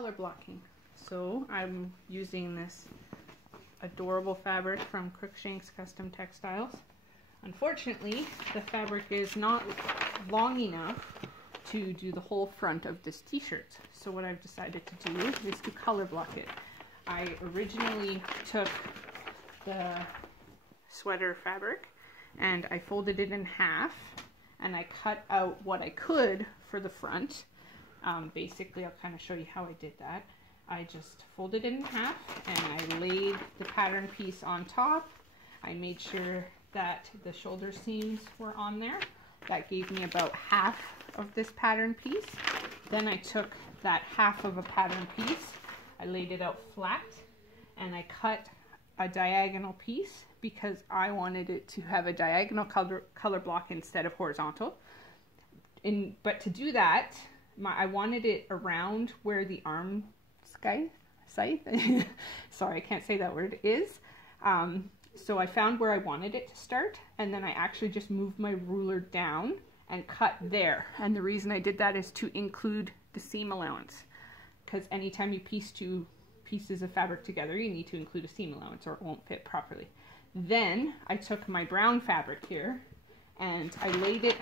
Color blocking. So I'm using this adorable fabric from Crookshanks Custom Textiles. Unfortunately, the fabric is not long enough to do the whole front of this t-shirt. So what I've decided to do is to color block it. I originally took the sweater fabric and I folded it in half and I cut out what I could for the front. Basically, I'll kind of show you how I did that. I just folded it in half and I laid the pattern piece on top. I made sure that the shoulder seams were on there. That gave me about half of this pattern piece. Then I took that half of a pattern piece, I laid it out flat, and I cut a diagonal piece because I wanted it to have a diagonal color block instead of horizontal. But to do that, I wanted it around where the arm scythe, sorry, I can't say that word, is. So I found where I wanted it to start, and then I actually just moved my ruler down and cut there. And the reason I did that is to include the seam allowance, because anytime you piece two pieces of fabric together, you need to include a seam allowance or it won't fit properly. Then I took my brown fabric here and I laid it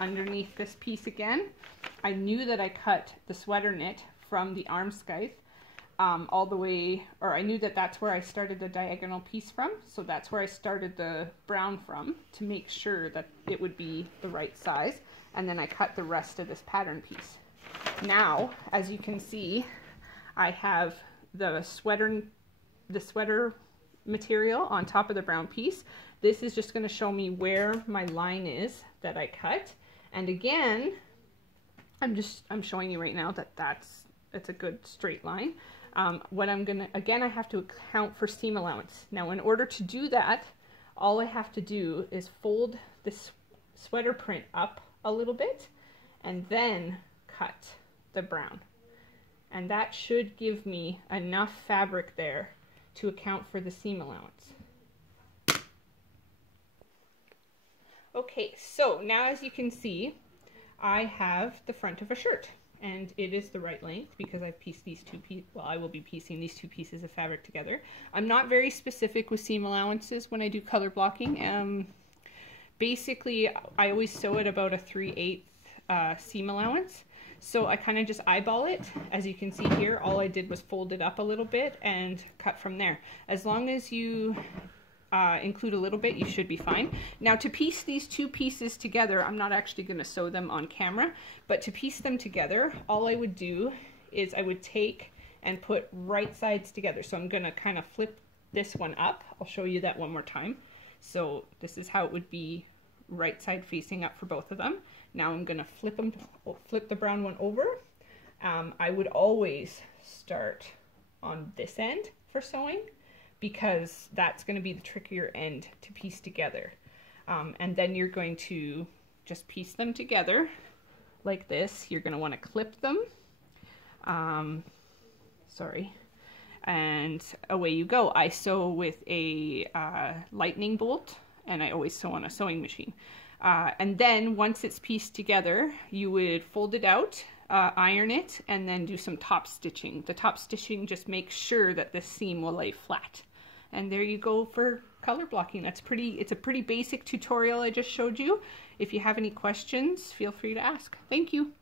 underneath this piece again. I knew that I cut the sweater knit from the arm scythe all the way, or I knew that that's where I started the diagonal piece from, so that's where I started the brown from to make sure that it would be the right size, and then I cut the rest of this pattern piece. Now, as you can see, I have the sweater material on top of the brown piece. This is just going to show me where my line is that I cut, and again, I'm showing you right now that it's a good straight line. What I'm gonna, again, I have to account for seam allowance. Now, in order to do that, all I have to do is fold this sweater print up a little bit and then cut the brown. And that should give me enough fabric there to account for the seam allowance. Okay, so now as you can see, I have the front of a shirt. And it is the right length because I've pieced these two pieces, well, I will be piecing these two pieces of fabric together. I'm not very specific with seam allowances when I do color blocking. Basically, I always sew at about a 3/8 seam allowance. So I kind of just eyeball it. As you can see here, all I did was fold it up a little bit and cut from there. As long as you include a little bit, you should be fine. Now, to piece these two pieces together, I'm not actually going to sew them on camera, but to piece them together, all I would do is I would take and put right sides together. So I'm going to kind of flip this one up. I'll show you that one more time. So this is how it would be right side facing up for both of them. Now I'm going to flip the brown one over. I would always start on this end for sewing, because that's going to be the trickier end to piece together. And then you're going to just piece them together like this. You're going to want to clip them. Sorry. And away you go. I sew with a lightning bolt, and I always sew on a sewing machine. And then once it's pieced together, you would fold it out, iron it, and then do some top stitching. The top stitching just makes sure that the seam will lay flat. And there you go for color blocking. It's a pretty basic tutorial I just showed you. If you have any questions, feel free to ask. Thank you.